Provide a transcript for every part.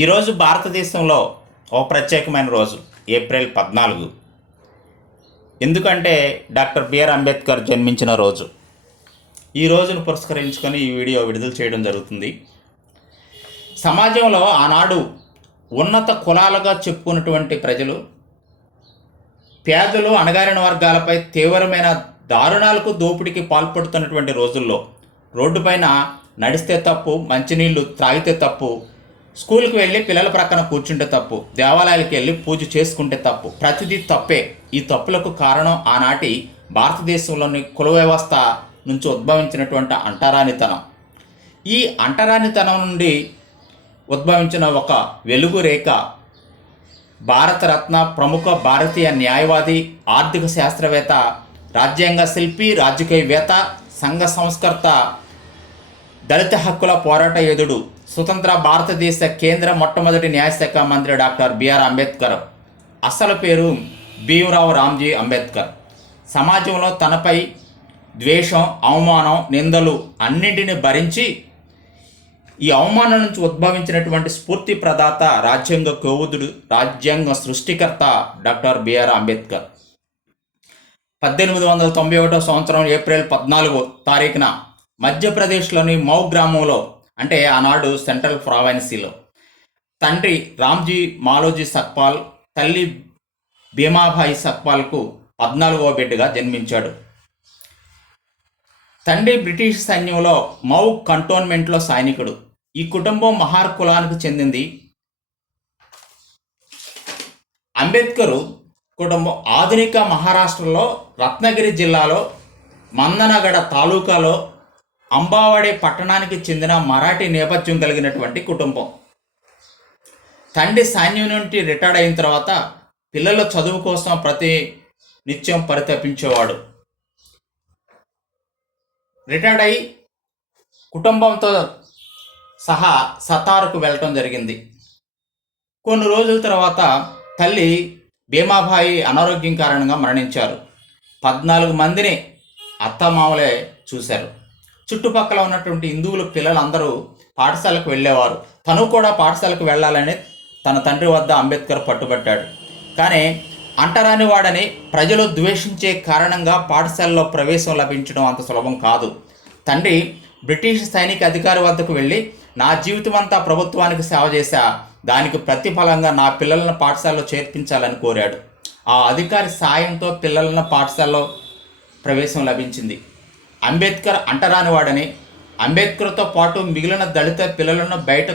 ఈరోజు భారతదేశంలో ఓ ప్రత్యేకమైన రోజు ఏప్రిల్ పద్నాలుగు. ఎందుకంటే డాక్టర్ బిఆర్ అంబేద్కర్ జన్మించిన రోజు. ఈ రోజును పురస్కరించుకొని ఈ వీడియో విడుదల చేయడం జరుగుతుంది. సమాజంలో ఆనాడు ఉన్నత కులాలుగా చెప్పుకున్నటువంటి ప్రజలు పేదలు అణగారిన వర్గాలపై తీవ్రమైన దారుణాలకు దోపిడీకి పాల్పడుతున్నటువంటి రోజుల్లో రోడ్డుపైన నడిస్తే తప్పు మంచినీళ్ళు త్రాగితే తప్పు స్కూల్కి వెళ్ళి పిల్లల ప్రక్కన కూర్చుంటే తప్పు దేవాలయాలకు వెళ్ళి పూజ చేసుకుంటే తప్పు. ప్రతిదీ తప్పే. ఈ తప్పులకు కారణం ఆనాటి భారతదేశంలోని కుల వ్యవస్థ నుంచి ఉద్భవించినటువంటి అంటరానితనం. ఈ అంటరానితనం నుండి ఉద్భవించిన ఒక వెలుగు రేఖ భారతరత్న ప్రముఖ భారతీయ న్యాయవాది ఆర్థిక శాస్త్రవేత్త రాజ్యాంగ శిల్పి రాజకీయవేత్త సంఘ సంస్కర్త దళిత హక్కుల పోరాట యోధుడు స్వతంత్ర భారతదేశ కేంద్ర మొట్టమొదటి న్యాయశాఖ మంత్రి డాక్టర్ బిఆర్ అంబేద్కర్. అసలు పేరు భీమరావు రామ్జీ అంబేద్కర్. సమాజంలో తనపై ద్వేషం అవమానం నిందలు అన్నింటిని భరించి ఈ అవమానం నుంచి ఉద్భవించినటువంటి స్ఫూర్తి ప్రదాత రాజ్యాంగ కోవుదుడు రాజ్యాంగ సృష్టికర్త డాక్టర్ బిఆర్ అంబేద్కర్. పద్దెనిమిది వందల తొంభై ఒకటో సంవత్సరం ఏప్రిల్ పద్నాలుగో తారీఖున మధ్యప్రదేశ్లోని మౌ గ్రామంలో అంటే ఆనాడు సెంట్రల్ ప్రావెన్సీలో. తండ్రి రామ్జీ మాలోజీ సక్పాల్ తల్లి భీమాభాయి సక్పాల్కు పద్నాలుగవ బిడ్డగా జన్మించాడు. తండ్రి బ్రిటిష్ సైన్యంలో మౌ కంటోన్మెంట్లో సైనికుడు. ఈ కుటుంబం మహార్ కులానికి చెందింది. అంబేద్కరు కుటుంబం ఆధునిక మహారాష్ట్రలో రత్నగిరి జిల్లాలో మందనగడ తాలూకాలో అంబావాడి పట్టణానికి చెందిన మరాఠీ నేపథ్యం కలిగినటువంటి కుటుంబం. తండ్రి సైన్యం నుండి రిటైర్డ్ అయిన తర్వాత పిల్లల చదువు కోసం ప్రతి నిత్యం పరితపించేవాడు. రిటైర్డ్ అయి కుటుంబంతో సహా సతారుకు వెళ్ళటం జరిగింది. కొన్ని రోజుల తర్వాత తల్లి భీమాబాయి అనారోగ్యం కారణంగా మరణించారు. పద్నాలుగు మందిని అత్తమామలే చూశారు. చుట్టుపక్కల ఉన్నటువంటి హిందువుల పిల్లలందరూ పాఠశాలకు వెళ్ళేవారు. తను కూడా పాఠశాలకు వెళ్ళాలని తన తండ్రి వద్ద అంబేద్కర్ పట్టుబట్టాడు. కానీ అంటరాని వాడని ప్రజలు ద్వేషించే కారణంగా పాఠశాలలో ప్రవేశం లభించడం అంత సులభం కాదు. తండ్రి బ్రిటిష్ సైనిక అధికారి వద్దకు వెళ్ళి నా జీవితం అంతా ప్రభుత్వానికి సేవ చేశా. దానికి ప్రతిఫలంగా నా పిల్లలను పాఠశాలలో చేర్పించాలని కోరాడు. ఆ అధికారి సాయంతో పిల్లలను పాఠశాలలో ప్రవేశం లభించింది. అంబేద్కర్ అంటరానివాడని అంబేద్కర్తో పాటు మిగిలిన దళిత పిల్లలను బయట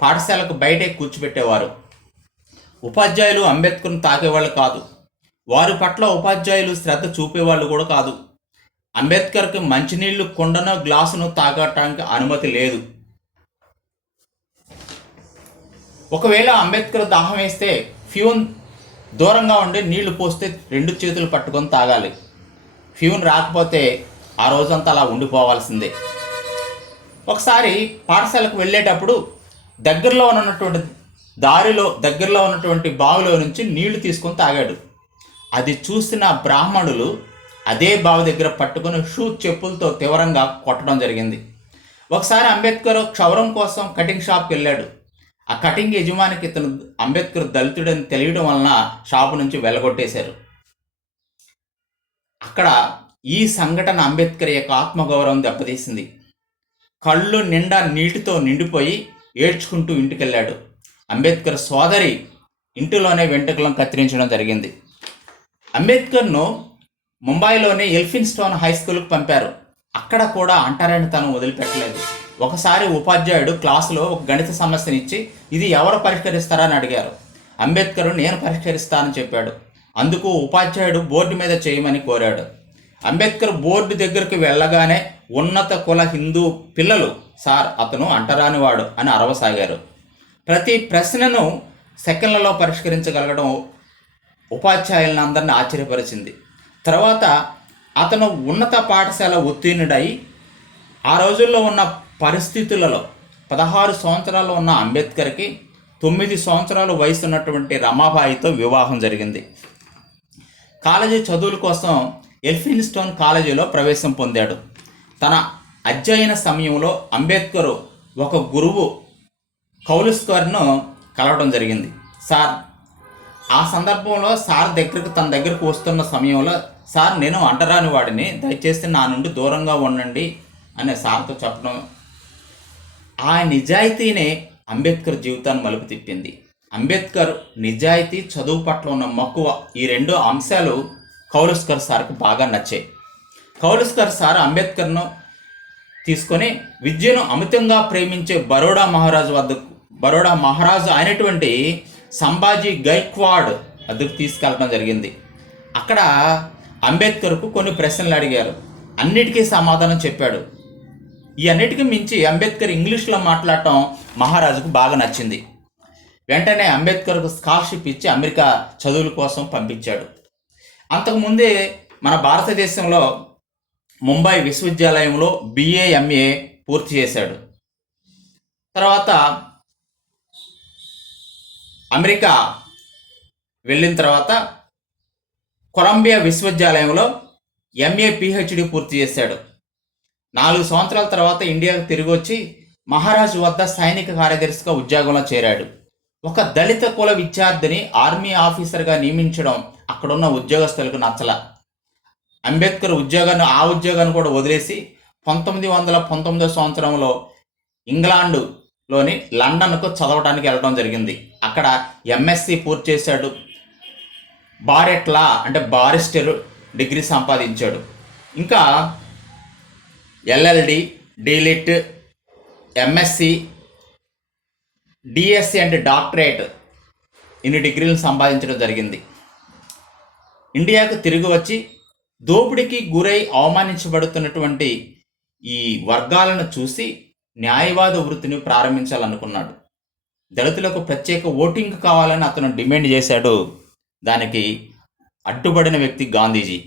పాఠశాలకు బయటే కూర్చోబెట్టేవారు. ఉపాధ్యాయులు అంబేద్కర్ను తాకేవాళ్ళు కాదు. వారి పట్ల ఉపాధ్యాయులు శ్రద్ధ చూపేవాళ్ళు కూడా కాదు. అంబేద్కర్కి మంచినీళ్ళు కుండను గ్లాసును తాగటానికి అనుమతి లేదు. ఒకవేళ అంబేద్కర్ దాహం వేస్తే ఫ్యూన్ దూరంగా ఉండి నీళ్ళు పోస్తే రెండు చేతులు పట్టుకొని తాగాలి. ఫ్యూన్ రాకపోతే ఆ రోజంతా అలా ఉండిపోవాల్సిందే. ఒకసారి పాఠశాలకు వెళ్ళేటప్పుడు దగ్గరలో ఉన్నటువంటి దారిలో దగ్గరలో ఉన్నటువంటి బావిలో నుంచి నీళ్ళు తీసుకొని తాగాడు. అది చూసిన బ్రాహ్మణులు అదే బావి దగ్గర పట్టుకుని షూ చెప్పులతో తీవ్రంగా కొట్టడం జరిగింది. ఒకసారి అంబేద్కర్ క్షౌరం కోసం కటింగ్ షాప్కి వెళ్ళాడు. ఆ కటింగ్ యజమానికి ఇతను అంబేద్కర్ దళితుడని తెలియడం వలన షాపు నుంచి వెళ్ళగొట్టేశారు. అక్కడ ఈ సంఘటన అంబేద్కర్ యొక్క ఆత్మగౌరవం దెబ్బతీసింది. కళ్ళు నిండా నీటితో నిండిపోయి ఏడ్చుకుంటూ ఇంటికెళ్ళాడు. అంబేద్కర్ సోదరి ఇంటిలోనే వెంట్రుకలను కత్తిరించడం జరిగింది. అంబేద్కర్ను ముంబైలోని ఎల్ఫిన్స్టోన్ హై స్కూల్కి పంపారు. అక్కడ కూడా అంటారని తను వదిలిపెట్టలేదు. ఒకసారి ఉపాధ్యాయుడు క్లాసులో ఒక గణిత సమస్యనిచ్చి ఇది ఎవరు పరిష్కరిస్తారని అడిగారు. అంబేద్కర్ నేను పరిష్కరిస్తానని చెప్పాడు. అందుకు ఉపాధ్యాయుడు బోర్డు మీద చేయమని కోరాడు. అంబేద్కర్ బోర్డు దగ్గరికి వెళ్ళగానే ఉన్నత కుల హిందూ పిల్లలు సార్ అతను అంటరానివాడు అని అరవసాగారు. ప్రతి ప్రశ్నను సెకండ్లలో పరిష్కరించగలగడం ఉపాధ్యాయులను అందరిని ఆశ్చర్యపరిచింది. తర్వాత అతను ఉన్నత పాఠశాల ఉత్తీర్ణుడై ఆ రోజుల్లో ఉన్న పరిస్థితులలో పదహారు సంవత్సరాలు ఉన్న అంబేద్కర్కి తొమ్మిది సంవత్సరాలు వయసు ఉన్నటువంటి రమాబాయితో వివాహం జరిగింది. కాలేజీ చదువుల కోసం ఎల్ఫిన్స్టోన్ కాలేజీలో ప్రవేశం పొందాడు. తన అధ్యయన సమయంలో అంబేద్కర్ ఒక గురువు కౌలుస్కర్ను కలవడం జరిగింది. సార్ ఆ సందర్భంలో సార్ దగ్గరకు తన దగ్గరకు వస్తున్న సమయంలో సార్ నేను అంటరాని వాడిని దయచేసి నా నుండి దూరంగా ఉండండి అనే సార్తో చెప్పడం ఆ నిజాయితీనే అంబేద్కర్ జీవితాన్ని మలుపు తిప్పింది. అంబేద్కర్ నిజాయితీ చదువు పట్ల ఉన్న మక్కువ ఈ రెండు అంశాలు కౌలస్కర్ సార్కు బాగా నచ్చాయి. కౌలస్కర్ సార్ అంబేద్కర్ను తీసుకొని విద్యను అమితంగా ప్రేమించే బరోడా మహారాజు వద్దకు బరోడా మహారాజు అయినటువంటి సంభాజీ గైక్వాడ్ వద్దకు తీసుకెళ్ళడం జరిగింది. అక్కడ అంబేద్కర్కు కొన్ని ప్రశ్నలు అడిగారు. అన్నిటికీ సమాధానం చెప్పాడు. ఈ అన్నిటికీ మించి అంబేద్కర్ ఇంగ్లీష్లో మాట్లాడటం మహారాజుకు బాగా నచ్చింది. వెంటనే అంబేద్కర్కు స్కాలర్షిప్ ఇచ్చి అమెరికా చదువుల కోసం పంపించాడు. అంతకుముందే మన భారతదేశంలో ముంబై విశ్వవిద్యాలయంలో బిఏ ఎంఏ పూర్తి చేశాడు. తర్వాత అమెరికా వెళ్ళిన తర్వాత కొలంబియా విశ్వవిద్యాలయంలో ఎంఏ పిహెచ్డి పూర్తి చేశాడు. నాలుగు సంవత్సరాల తర్వాత ఇండియాకు తిరిగి వచ్చి మహారాజు వద్ద సైనిక కార్యదర్శిగా ఉద్యోగంలో చేరాడు. ఒక దళిత కుల విద్యార్థిని ఆర్మీ ఆఫీసర్గా నియమించడం అక్కడున్న ఉద్యోగస్తులకు నచ్చల. అంబేద్కర్ ఉద్యోగాన్ని ఆ ఉద్యోగాన్ని కూడా వదిలేసి పంతొమ్మిది వందల పంతొమ్మిదో సంవత్సరంలో ఇంగ్లాండులోని లండన్కు చదవడానికి వెళ్ళడం జరిగింది. అక్కడ ఎంఎస్సి పూర్తి చేశాడు. బారెట్లా అంటే బారిస్టర్ డిగ్రీ సంపాదించాడు. ఇంకా ఎల్ఎల్డి డీలిట్ ఎంఎస్సి డిఎస్సి అంటే డాక్టరేట్ ఇన్ని డిగ్రీలను సంపాదించడం జరిగింది. ఇండియాకు తిరిగి వచ్చి దోపిడీకి గురై అవమానించబడుతున్నటువంటి ఈ వర్గాలను చూసి న్యాయవాద వృత్తిని ప్రారంభించాలనుకున్నాడు. దళితులకు ప్రత్యేక ఓటింగ్ కావాలని అతను డిమాండ్ చేశాడు. దానికి అడ్డుపడిన వ్యక్తి గాంధీజీ.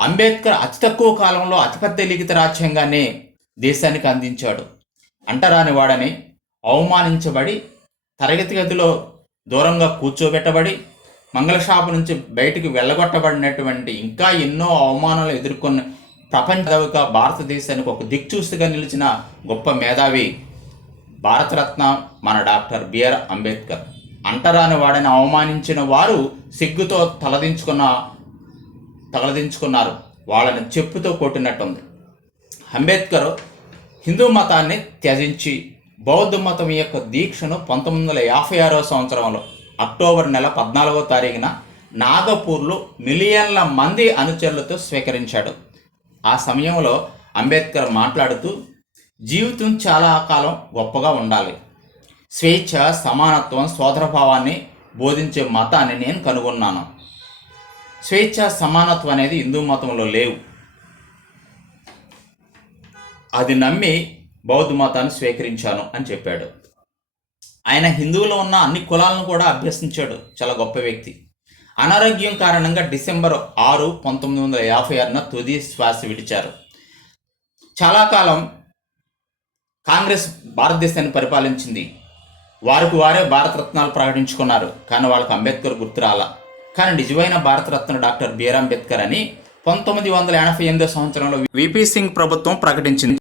అంబేద్కర్ అతి తక్కువ కాలంలో అతిపెద్ద లిఖిత రాజ్యాంగాన్ని దేశానికి అందించాడు. అంటరాని వాడని అవమానించబడి తరగతి గదిలో దూరంగా కూర్చోబెట్టబడి మంగళషాపు నుంచి బయటికి వెళ్ళగొట్టబడినటువంటి ఇంకా ఎన్నో అవమానాలు ఎదుర్కొన్న ప్రపంచగా భారతదేశానికి ఒక దిక్చూస్తుగా నిలిచిన గొప్ప మేధావి భారతరత్న మన డాక్టర్ బిఆర్ అంబేద్కర్. అంటరాని వాడని అవమానించిన వారు సిగ్గుతో తలదించుకున్న తలదించుకున్నారు. వాళ్ళని చెప్పుతో కొట్టినట్టుంది. అంబేద్కర్ హిందూ మతాన్ని త్యజించి బౌద్ధ మతం యొక్క దీక్షను పంతొమ్మిది వందల యాభై ఆరో సంవత్సరంలో అక్టోబర్ నెల పద్నాలుగో తారీఖున నాగపూర్లో మిలియన్ల మంది అనుచరులతో స్వీకరించాడు. ఆ సమయంలో అంబేద్కర్ మాట్లాడుతూ జీవితం చాలా కాలం గొప్పగా ఉండాలి. స్వేచ్ఛ సమానత్వం సోదరభావాన్ని బోధించే మతాన్ని నేను కనుగొన్నాను. స్వేచ్ఛ సమానత్వం అనేది హిందూ మతంలో లేవు. అది నమ్మి బౌద్ధ మతాన్ని స్వీకరించాను అని చెప్పాడు. ఆయన హిందువులో ఉన్న అన్ని కులాలను కూడా అభ్యసించాడు చాలా గొప్ప వ్యక్తి. అనారోగ్యం కారణంగా డిసెంబర్ ఆరు పంతొమ్మిది వందల యాభై ఆరున తుది శ్వాస విడిచారు. చాలా కాలం కాంగ్రెస్ భారతదేశాన్ని పరిపాలించింది. వారికి వారే భారతరత్నాలు ప్రకటించుకున్నారు. కానీ వాళ్ళకు అంబేద్కర్ గుర్తురాల కానీ నిజమైన భారతరత్న డాక్టర్ బిఆర్ అంబేద్కర్ అని పంతొమ్మిది వందల ఎనభై ఎనిమిదో సంవత్సరంలో విపి సింగ్ ప్రభుత్వం ప్రకటించింది.